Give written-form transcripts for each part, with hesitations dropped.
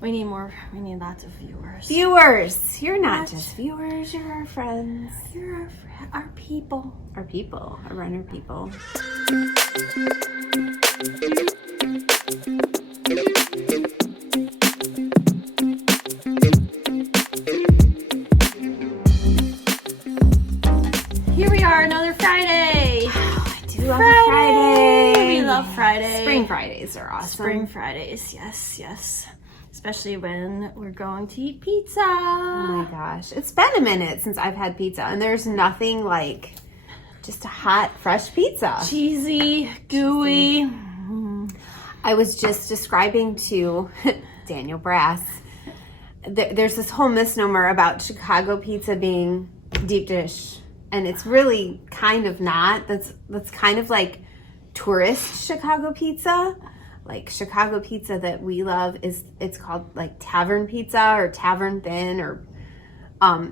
We need lots of viewers. Viewers! You're not just viewers, you're our friends. You're our people. Our people, our runner people. Here we are, another Friday. Oh, I do love Friday. We love Friday. Spring Fridays are awesome. Spring Fridays, yes. Especially when we're going to eat pizza. Oh my gosh. It's been a minute since I've had pizza, and there's nothing like just a hot, fresh pizza. Cheesy, gooey. I was just describing to Daniel Brass, there's this whole misnomer about Chicago pizza being deep dish, and it's really kind of not. That's kind of like tourist Chicago pizza. Like Chicago pizza that we love it's called like tavern pizza or tavern thin, or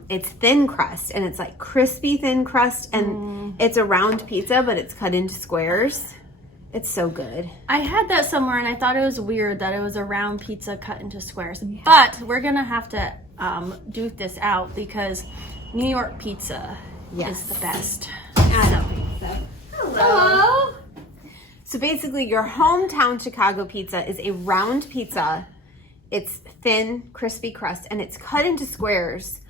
it's thin crust, and it's like crispy thin crust, and it's a round pizza, but it's cut into squares. It's so good. I had that somewhere, and I thought it was weird that it was a round pizza cut into squares. Yeah. But we're gonna have to duke this out because New York pizza is the best. I know pizza. Hello. So basically, your hometown Chicago pizza is a round pizza. It's thin, crispy crust, and it's cut into squares,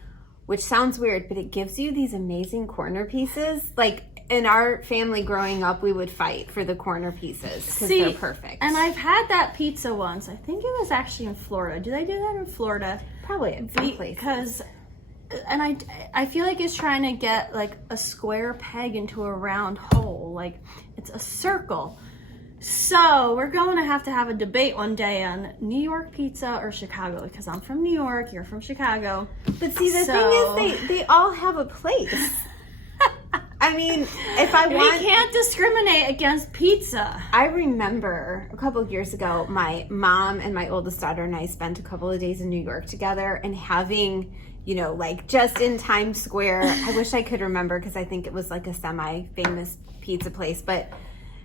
which sounds weird, but it gives you these amazing corner pieces. Like in our family growing up, we would fight for the corner pieces because they're perfect. And I've had that pizza once. I think it was actually in Florida. Do they do that in Florida? Probably at some place. Because, and I feel like it's trying to get like a square peg into a round hole. Like it's a circle. So we're going to have a debate one day on New York pizza or Chicago, because I'm from New York, you're from Chicago. But see, the thing is, they all have a place. I mean, if I want... We can't discriminate against pizza. I remember a couple of years ago, my mom and my oldest daughter and I spent a couple of days in New York together, and having, you know, like just in Times Square, I wish I could remember because I think it was like a semi-famous pizza place, but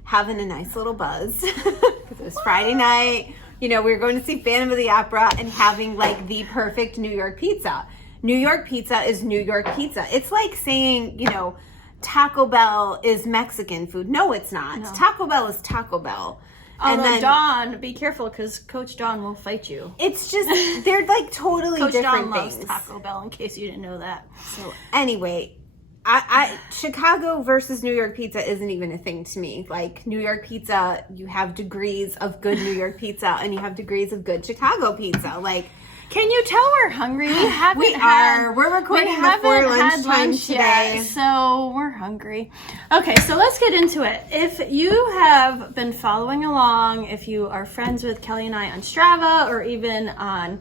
having a nice little buzz because it was Friday night. You know, we were going to see Phantom of the Opera and having like the perfect New York pizza. New York pizza is New York pizza. It's like saying, you know, Taco Bell is Mexican food. No, it's not. No. Taco Bell is Taco Bell. And then Dawn, be careful because Coach Dawn will fight you. It's just, they're like totally Coach different Dawn things. Loves Taco Bell, in case you didn't know that. So anyway, I Chicago versus New York pizza isn't even a thing to me. Like New York pizza, you have degrees of good New York pizza, and you have degrees of good Chicago pizza. Like, can you tell we're hungry? We're recording before lunchtime today, so we're hungry. Okay, so let's get into it. If you have been following along, if you are friends with Kelly and I on Strava, or even on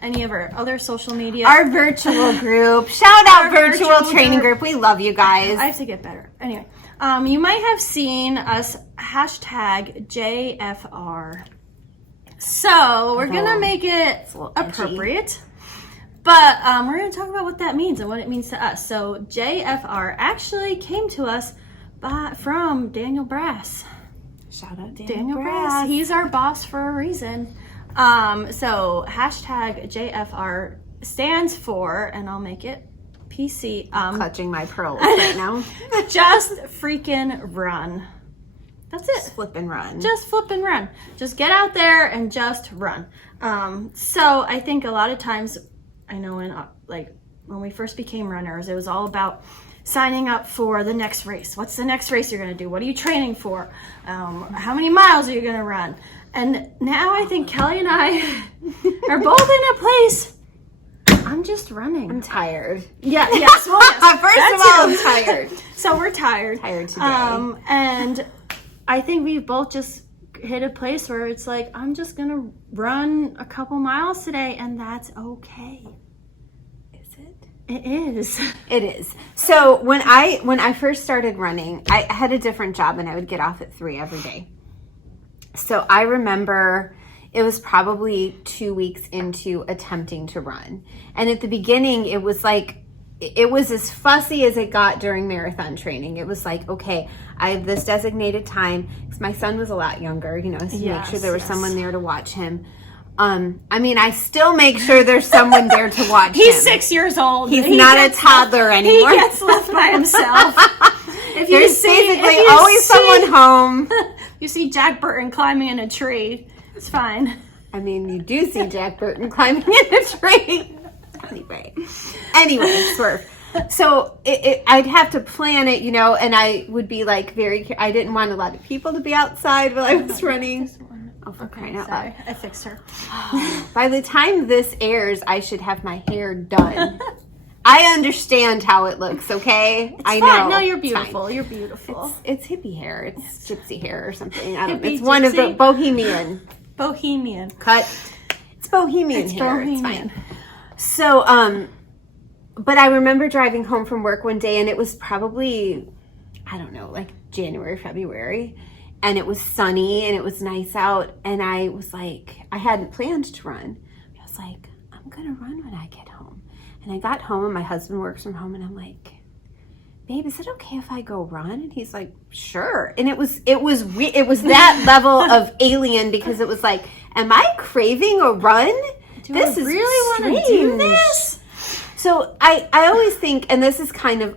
any of our other social media, our virtual group, shout out virtual training group. We love you guys. I have to get better. Anyway, you might have seen us hashtag JFR. So we're gonna make it appropriate, but we're gonna talk about what that means and what it means to us. So JFR actually came to us from Daniel Brass. Shout out Daniel Brass. He's our boss for a reason. So hashtag JFR stands for, and I'll make it PC. Clutching my pearls right now. Just freaking run. That's it. Just flip and run. Just flip and run. Just get out there and just run. So I think a lot of times, I know when we first became runners, it was all about signing up for the next race. What's the next race you're going to do? What are you training for? How many miles are you going to run? And now I think Kelly and I are both in a place. I'm just running. I'm tired. Yeah, yes. Well, yes. First of all, I'm tired. So we're tired. Tired today. And I think we've both just hit a place where it's like, I'm just going to run a couple miles today, and that's okay. Is it? It is. It is. So when I first started running, I had a different job, and I would get off at 3 every day. So I remember it was probably 2 weeks into attempting to run. And at the beginning, it was like, it was as fussy as it got during marathon training. It was like, okay, I have this designated time, because my son was a lot younger, you know, to make sure there was someone there to watch him. I mean, I still make sure there's someone there to watch He's him. 6 years old. He's not a toddler anymore. He gets left by himself. If you There's see- basically if you always see- someone home. You see Jack Burton climbing in a tree, it's fine. I mean, you do see Jack Burton climbing in a tree. Anyway, swerve. So I'd have to plan it, and I would be like I didn't want a lot of people to be outside while I was running. Oh, for crying out loud. I fixed her. By the time this airs, I should have my hair done. I understand how it looks, okay? I know. No, you're It's fine. beautiful. You're beautiful. It's hippie hair. It's gypsy hair or something. I don't know. Hippie It's one of the gypsy? bohemian Bohemian. cut. It's bohemian It's hair. bohemian. It's fine. So, but I remember driving home from work one day, and it was probably, I don't know, like January, February, and it was sunny and it was nice out, and I was like, I hadn't planned to run. I was like, I'm gonna run when I get home. And I got home, and my husband works from home, and I'm like, babe, is it okay if I go run? And he's like, sure. And it was that level of alien, because it was like, am I craving a run? This is really want to do strange. this? So I always think, and this is kind of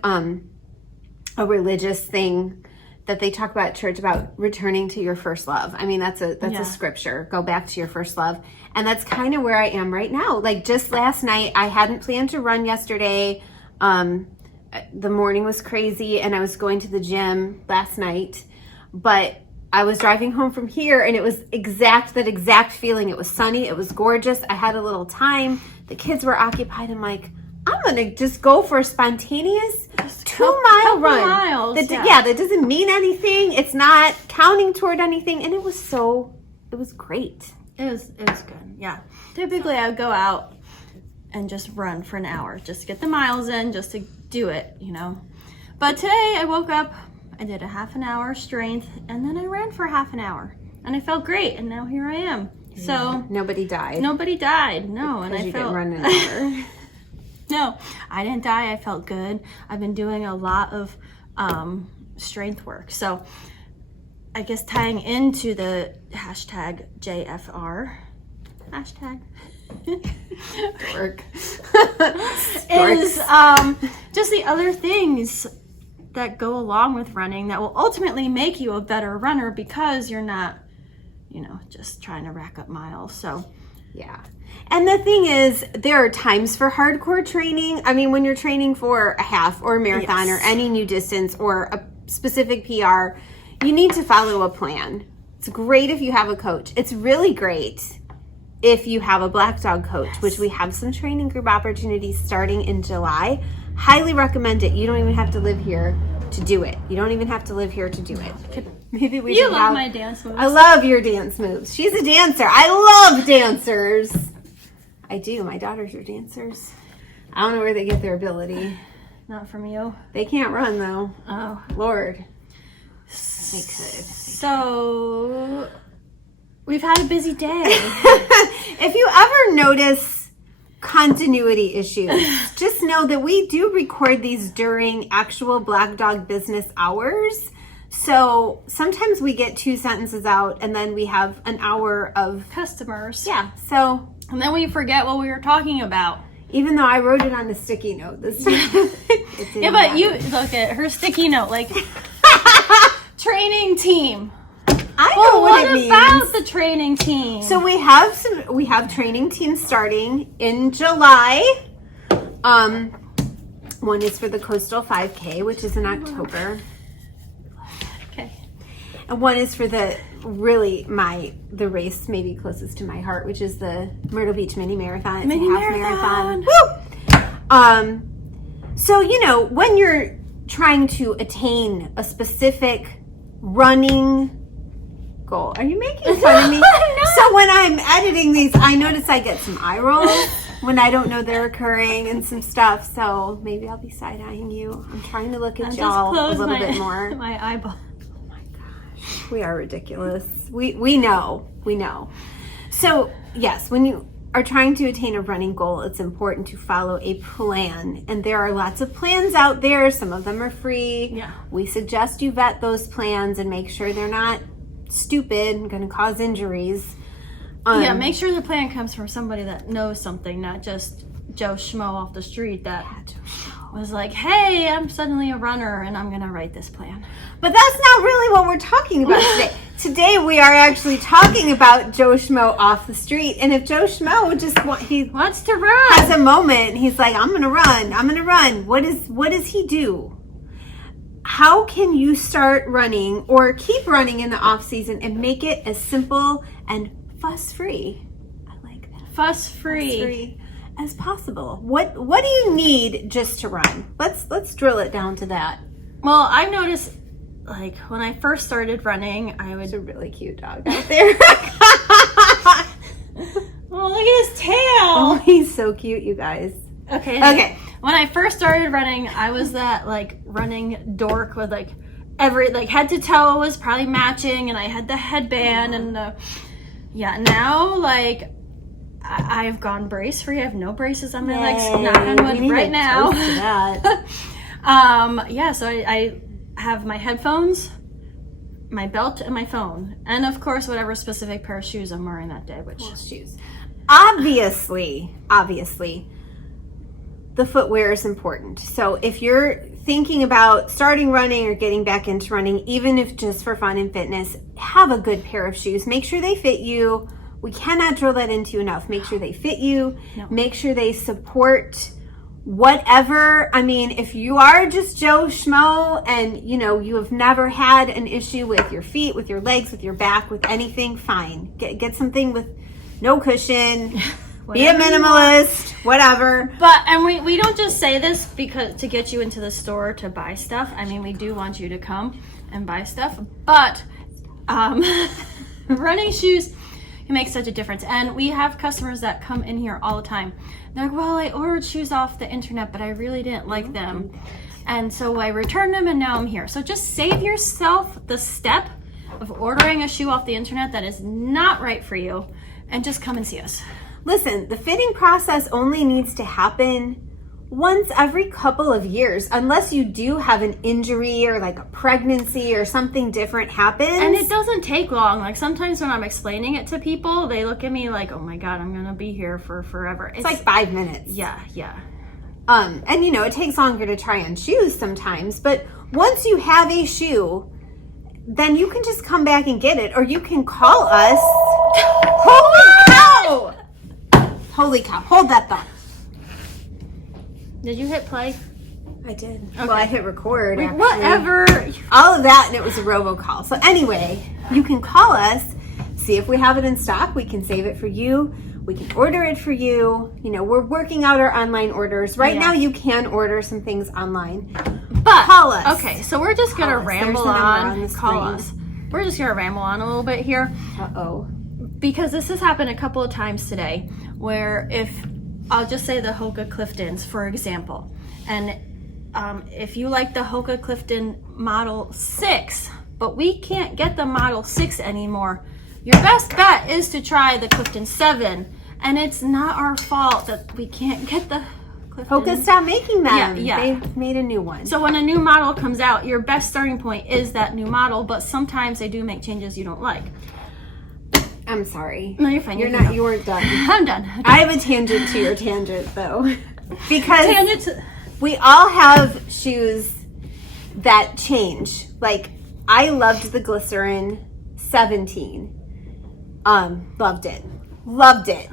a religious thing that they talk about at church, about returning to your first love. I mean, that's a scripture. Go back to your first love. And that's kind of where I am right now. Like just last night, I hadn't planned to run yesterday. The morning was crazy, and I was going to the gym last night, but I was driving home from here, and it was that exact feeling. It was sunny. It was gorgeous. I had a little time. The kids were occupied. I'm like, I'm going to just go for a spontaneous 2-mile run. Miles, that doesn't mean anything. It's not counting toward anything. And it was great. It was good. Yeah. Typically, I would go out and just run for an hour, just to get the miles in, just to do it, But today I woke up, I did a half an hour strength, and then I ran for half an hour, and I felt great, and now here I am. So nobody died. Nobody died. No, and I you felt. didn't run an hour. No, I didn't die. I felt good. I've been doing a lot of strength work. So I guess tying into the hashtag JFR hashtag Dork. is just the other things that go along with running that will ultimately make you a better runner, because you're not, just trying to rack up miles. So yeah. And the thing is, there are times for hardcore training. I mean, when you're training for a half or a marathon or any new distance or a specific PR, you need to follow a plan. It's great if you have a coach. It's really great if you have a Black Dog coach, which we have some training group opportunities starting in July. Highly recommend it. You don't even have to live here to do it. Maybe we you should love my dance moves. I love your dance moves. She's a dancer. I love dancers. I do. My daughters are dancers. I don't know where they get their ability. Not from you. They can't run though. Oh, Lord. They could. So we've had a busy day. If you ever notice continuity issues, just know that we do record these during actual Black Dog business hours. So sometimes we get 2 sentences out, and then we have an hour of Customers. yeah. So And then we forget what we were talking about. even though I wrote it on a sticky note this time, it didn't Yeah, but happen. you look at her sticky note, like training team. I know Well, what what it means. about the training team? So we have training teams starting in July. One is for the Coastal 5K, which is in October. Okay. And one is for the race maybe closest to my heart, which is the Myrtle Beach Mini Marathon. It's Mini a half marathon. Woo! So, when you're trying to attain a specific running goal. Are you making fun of me? No. So when I'm editing these, I notice I get some eye rolls when I don't know they're occurring and some stuff. So maybe I'll be side-eyeing you. I'm trying to look at y'all a little bit more. My eyeball. Oh my gosh. We are ridiculous. We know. So yes, when you are trying to attain a running goal, it's important to follow a plan. And there are lots of plans out there. Some of them are free. Yeah. We suggest you vet those plans and make sure they're not stupid and going to cause injuries. Yeah, make sure the plan comes from somebody that knows something, not just Joe Schmo off the street that was like, hey, I'm suddenly a runner and I'm going to write this plan. But that's not really what we're talking about today. Today we are actually talking about Joe Schmo off the street. And if Joe Schmo just wants to run, has a moment, he's like, I'm going to run. What does he do? How can you start running or keep running in the off season and make it as simple and fuss-free? I like that. Fuss-free as possible. What do you need just to run? Let's drill it down to that. Well, I've noticed, like, when I first started running, There's a really cute dog out there. Oh, look at his tail. Oh, he's so cute, you guys. Okay. When I first started running, I was that, like, running dork with, like, head to toe was probably matching, and I had the headband and the... Yeah, now, like, I've gone brace free. I have no braces on my legs. Knock on wood right now. So I have my headphones, my belt, and my phone. And, of course, whatever specific pair of shoes I'm wearing that day. Shoes. Obviously, the footwear is important. So if you're thinking about starting running or getting back into running, even if just for fun and fitness, have a good pair of shoes. Make sure they fit you. We cannot drill that into you enough. Make sure they fit you. No. Make sure they support whatever. I mean, if you are just Joe Schmo and, you have never had an issue with your feet, with your legs, with your back, with anything, fine. Get something with no cushion. Be a minimalist, whatever. And we don't just say this because to get you into the store to buy stuff. I mean, we do want you to come and buy stuff. But running shoes can make such a difference. And we have customers that come in here all the time. They're like, well, I ordered shoes off the internet, but I really didn't like them. And so I returned them and now I'm here. So just save yourself the step of ordering a shoe off the internet that is not right for you and just come and see us. Listen, the fitting process only needs to happen once every couple of years, unless you do have an injury or like a pregnancy or something different happens. And it doesn't take long. Like sometimes when I'm explaining it to people, they look at me like, oh my God, I'm going to be here for forever. It's like 5 minutes. Yeah. And it takes longer to try on shoes sometimes, but once you have a shoe, then you can just come back and get it, or you can call us. Holy cow. Hold that thought. Did you hit play? I did. Okay. Well, I hit record. Actually. Whatever. All of that, and it was a robocall. So anyway, you can call us, see if we have it in stock. We can save it for you. We can order it for you. We're working out our online orders. Right now, you can order some things online. But call us. Okay, so we're just going to ramble on. Call us. We're just going to ramble on a little bit here. Uh-oh. Because this has happened a couple of times today where I'll just say the Hoka Cliftons, for example. And if you like the Hoka Clifton Model 6, but we can't get the Model 6 anymore, your best bet is to try the Clifton 7. And it's not our fault that we can't get the Clifton. Hoka stopped making them. Yeah. They made a new one. So when a new model comes out, your best starting point is that new model, but sometimes they do make changes you don't like. I'm sorry. No, you're fine. You weren't done. I'm done. Okay. I have a tangent to your tangent, though. Because we all have shoes that change. Like, I loved the Glycerin 17. Loved it.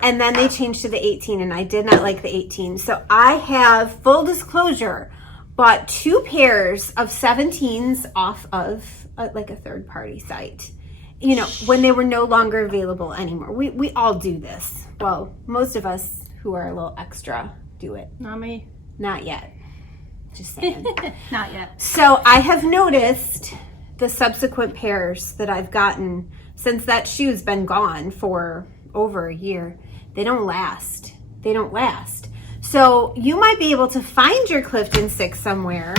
And then they changed to the 18, and I did not like the 18. So I have, full disclosure, bought 2 pairs of 17s off of a third-party site. When they were no longer available anymore. We all do this. Well, most of us who are a little extra do it. Not me. Not yet. Just saying. Not yet. So I have noticed the subsequent pairs that I've gotten since that shoe's been gone for over a year. They don't last. So you might be able to find your Clifton 6 somewhere.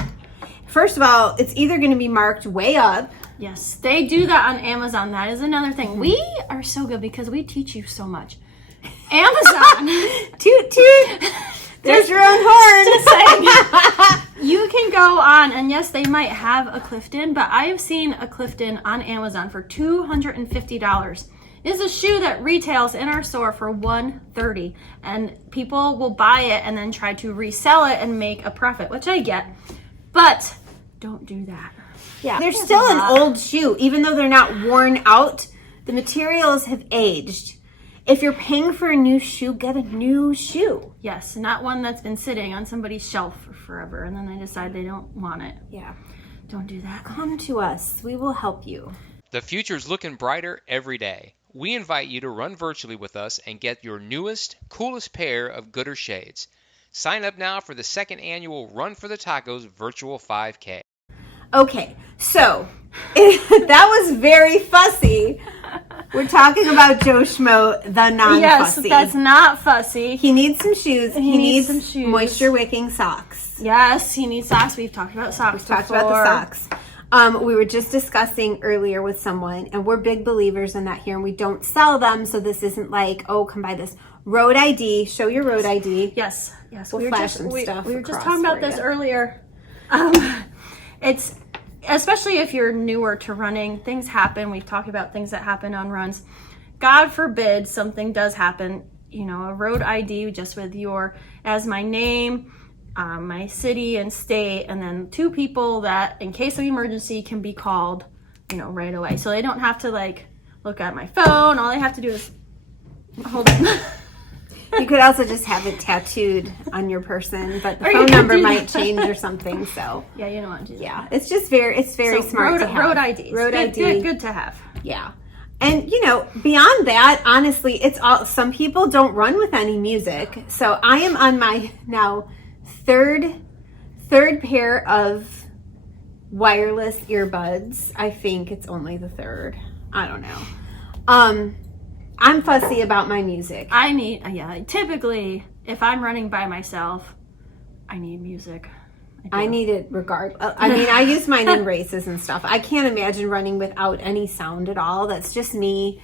First of all, it's either going to be marked way up. Yes, they do that on Amazon. That is another thing. We are so good because we teach you so much. Amazon. Toot toot. There's your own horn. Just saying. You can go on, and yes, they might have a Clifton, but I have seen a Clifton on Amazon for $250. This is a shoe that retails in our store for $130, and people will buy it and then try to resell it and make a profit, which I get, but don't do that. Yeah, they're still an old shoe, even though they're not worn out. The materials have aged. If you're paying for a new shoe, get a new shoe. Yes, not one that's been sitting on somebody's shelf for forever, and then they decide they don't want it. Yeah. Don't do that. Come to us. We will help you. The future's looking brighter every day. We invite you to run virtually with us and get your newest, coolest pair of Gooder shades. Sign up now for the second annual Run for the Tacos virtual 5K. Okay, so that was very fussy. We're talking about Joe Schmo, the non-fussy. Yes, that's not fussy. He needs some shoes. He needs some shoes. Moisture-wicking socks. Yes, he needs socks. We've talked about socks We've talked about the socks. We were just discussing earlier with someone, and we're big believers in that here, and we don't sell them, so this isn't like, oh, come buy this. Road ID. Show your road ID. Yes. We'll flash some stuff We were just across talking about for this you. earlier. It's, especially if you're newer to running, things happen. We've talked about things that happen on runs. God forbid something does happen, you know, a road ID just with your, as my name, my city and state, and then 2 people that in case of emergency can be called, you know, right away. So they don't have to like look at my phone. All they have to do is hold it. You could also just have it tattooed on your person, but the phone number might change or something. So yeah, you don't want to do that. yeah, it's just very smart to have. Road ID. Road ID. Good to have. Yeah. And you know, beyond that, honestly, it's all, some people don't run with any music. So I am on my now third pair of wireless earbuds. I think it's only the third. I don't know. I'm fussy about my music. Typically, if I'm running by myself, I need music. I need it regardless. I mean, I use mine in races and stuff. I can't imagine running without any sound at all. That's just me.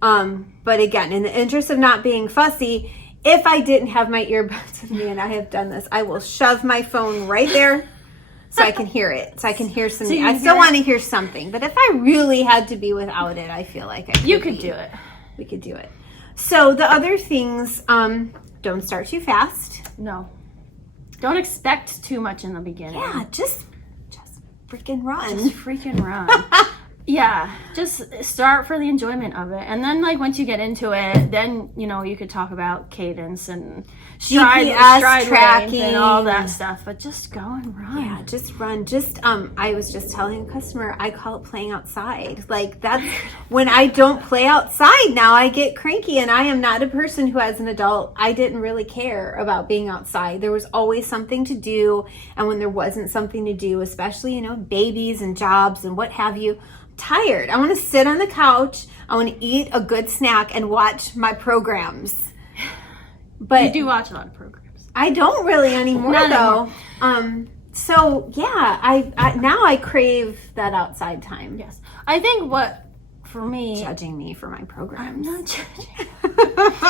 But again, in the interest of not being fussy, if I didn't have my earbuds with me, and I have done this, I will shove my phone right there so I can hear it. So I can hear something. I still want to hear something. But if I really had to be without it, I feel like you could do it. We could do it. So the other things, don't start too fast. No. Don't expect too much in the beginning. Yeah, just freaking run. Just freaking run. Yeah, just start for the enjoyment of it. And then, like, once you get into it, then, you know, you could talk about cadence and stride tracking and all that stuff. But just go and run. Yeah, just run. I was just telling a customer, I call it playing outside. Like, that's when I don't play outside now, I get cranky. And I am not a person who, as an adult, I didn't really care about being outside. There was always something to do. And when there wasn't something to do, especially, you know, babies and jobs and what have you, tired. I want to sit on the couch. I want to eat a good snack and watch my programs. But you do watch a lot of programs. I don't really anymore, though. So yeah, I now I crave that outside time. Yes, I think what for me, judging me for my programs. I'm not judging.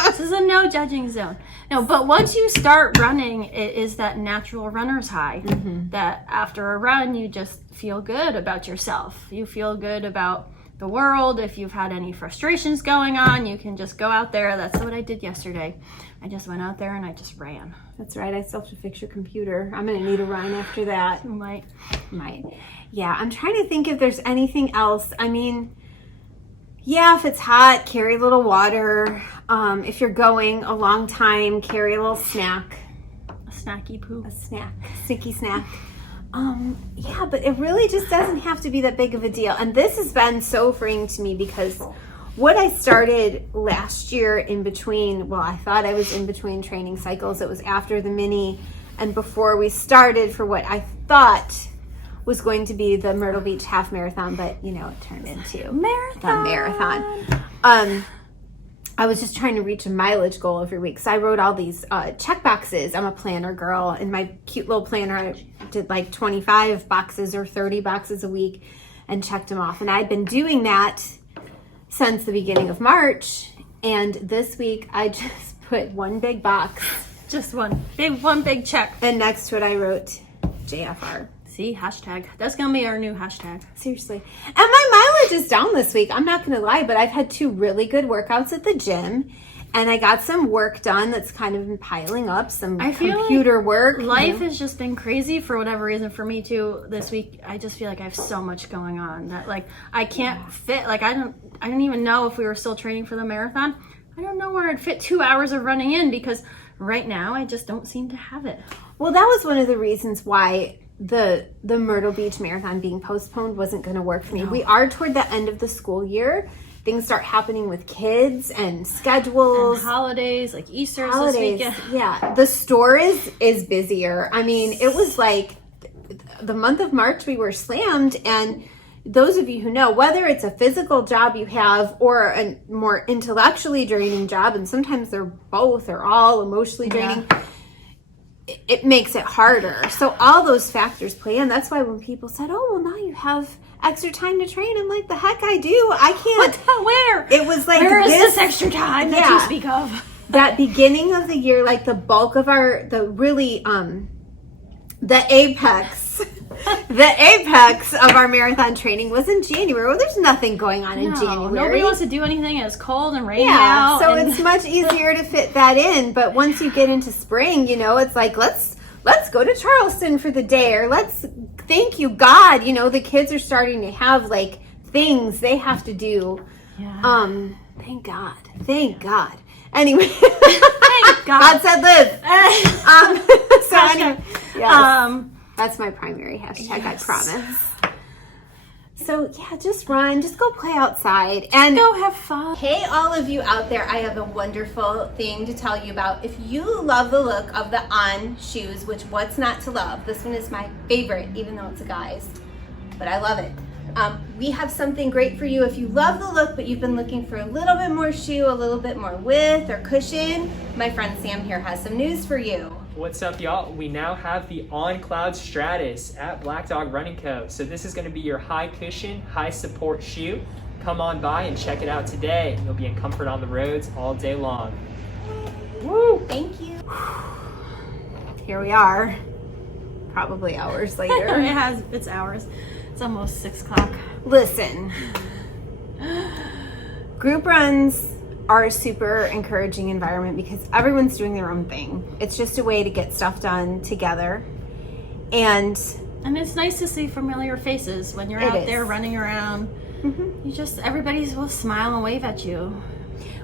This is a no judging zone. No, but once you start running, it is that natural runner's high. Mm-hmm. That after a run, you just feel good about yourself. You feel good about the world. If you've had any frustrations going on, you can just go out there. That's what I did yesterday. I just went out there and I just ran. That's right. I still have to fix your computer. I'm going to need a run after that. Might. Yeah, I'm trying to think if there's anything else. I mean, yeah, if it's hot, carry a little water. If you're going a long time, carry a little snack. A snacky poo. A snack. Sticky snack. Yeah, but it really just doesn't have to be that big of a deal. And this has been so freeing to me because what I started last year in between, well, I thought I was in between training cycles. It was after the mini and before we started for what I thought was going to be the Myrtle Beach half marathon, but you know, it turned into the marathon. I was just trying to reach a mileage goal every week. So I wrote all these check boxes. I'm a planner girl. In my cute little planner, I did like 25 boxes or 30 boxes a week and checked them off. And I'd been doing that since the beginning of March. And this week I just put one big box. Just one big check. And next to it I wrote JFR. See, hashtag. That's going to be our new hashtag. Seriously. And my just down this week. I'm not going to lie, but I've had 2 really good workouts at the gym. And I got some work done that's kind of been piling up, some computer work. Life has just been crazy for whatever reason for me too this week. I just feel like I have so much going on that like I can't fit. Like I don't even know if we were still training for the marathon. I don't know where I'd fit 2 hours of running in because right now I just don't seem to have it. Well, that was one of the reasons why the Myrtle Beach Marathon being postponed wasn't going to work for me. No. We are toward the end of the school year. Things start happening with kids and schedules. And holidays, like Easter's this weekend. Yeah. The store is busier. I mean, it was like the month of March we were slammed. And those of you who know, whether it's a physical job you have or a more intellectually draining job, and sometimes they're both or all emotionally draining, it makes it harder. So all those factors play in. That's why when people said, oh, well, now you have extra time to train, I'm like, the heck I do. I can't. Where? It was like, where is this extra time that you speak of? That beginning of the year, like the bulk of the apex of our marathon training was in January. Well, there's nothing going on in January. Nobody wants to do anything. It's cold and rainy out. So it's much easier to fit that in. But once you get into spring, it's like, let's go to Charleston for the day, or let's thank you God. The kids are starting to have like things they have to do. Yeah. Thank God. Anyway, thank God. God said live. So anyway, yes, that's my primary hashtag. Yes. I promise. So yeah, just run, just go play outside and go have fun. Hey, all of you out there, I have a wonderful thing to tell you about. If you love the look of the On shoes, which what's not to love? This one is my favorite, even though it's a guy's, but I love it. We have something great for you. If you love the look, but you've been looking for a little bit more shoe, a little bit more width or cushion, my friend Sam here has some news for you. What's up, y'all? We now have the On Cloud Stratus at Black Dog Running Co. So this is going to be your high cushion, high support shoe. Come on by and check it out today. You'll be in comfort on the roads all day long. Woo! Thank you. Here we are, probably hours later. It's hours. It's almost 6 o'clock. Listen, group runs are a super encouraging environment because everyone's doing their own thing. It's just a way to get stuff done together. And it's nice to see familiar faces when you're out there running around. Mm-hmm. Everybody will smile and wave at you.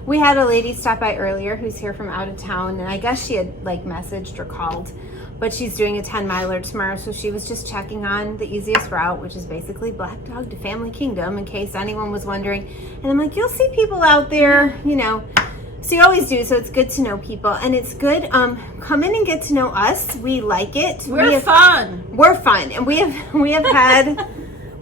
We had a lady stop by earlier who's here from out of town, and I guess she had like messaged or called, but she's doing a 10-miler tomorrow, so she was just checking on the easiest route, which is basically Black Dog to Family Kingdom, in case anyone was wondering. And I'm like, you'll see people out there, so you always do, so it's good to know people, and it's good. Come in and get to know us. We like it. We're fun, and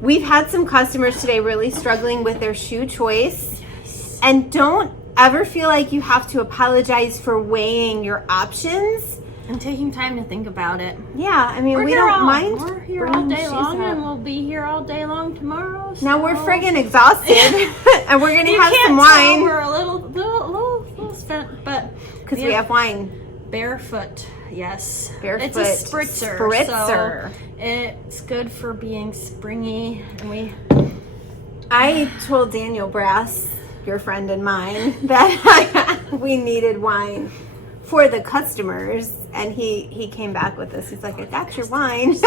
we've had some customers today really struggling with their shoe choice. Yes. And don't ever feel like you have to apologize for weighing your options and taking time to think about it. Yeah, I mean, we don't mind. We're here all day long, and we'll be here all day long tomorrow. So. Now we're friggin' exhausted, and we're gonna have some wine. We're a little spent, but because we have wine. Barefoot, yes. Barefoot. It's a spritzer. So it's good for being springy, and I told Daniel Brass, your friend and mine, that we needed wine for the customers, and he came back with this. He's like, I got your wine.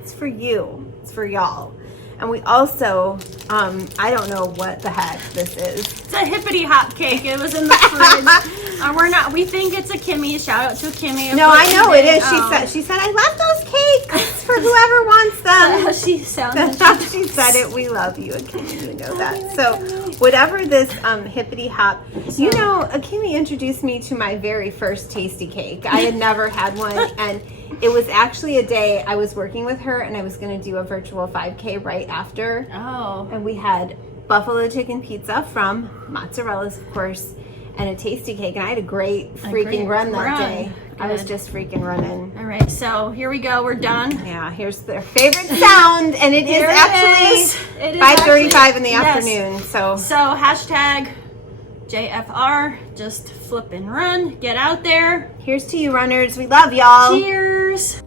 It's for you. It's for y'all. And we also, I don't know what the heck this is. It's a hippity hop cake. It was in the fridge. We think it's a Kimmy. Shout out to Kimmy. No, I know it is. She said, I love those cakes for whoever wants them. She sounded. That's how she said it. We love you, Kimmy. You know that. So whatever this hippity hop, Kimmy introduced me to my very first tasty cake. I had never had one, and it was actually a day I was working with her, and I was going to do a virtual 5K right after. Oh. And we had buffalo chicken pizza from Mozzarella's, of course, and a tasty cake. And I had a great run that day. Good. I was just freaking running. All right, so here we go. We're done. Yeah, here's their favorite sound, and it is actually 5:35 in the afternoon. So hashtag JFR, just flip and run. Get out there. Here's to you, runners. We love y'all. Cheers.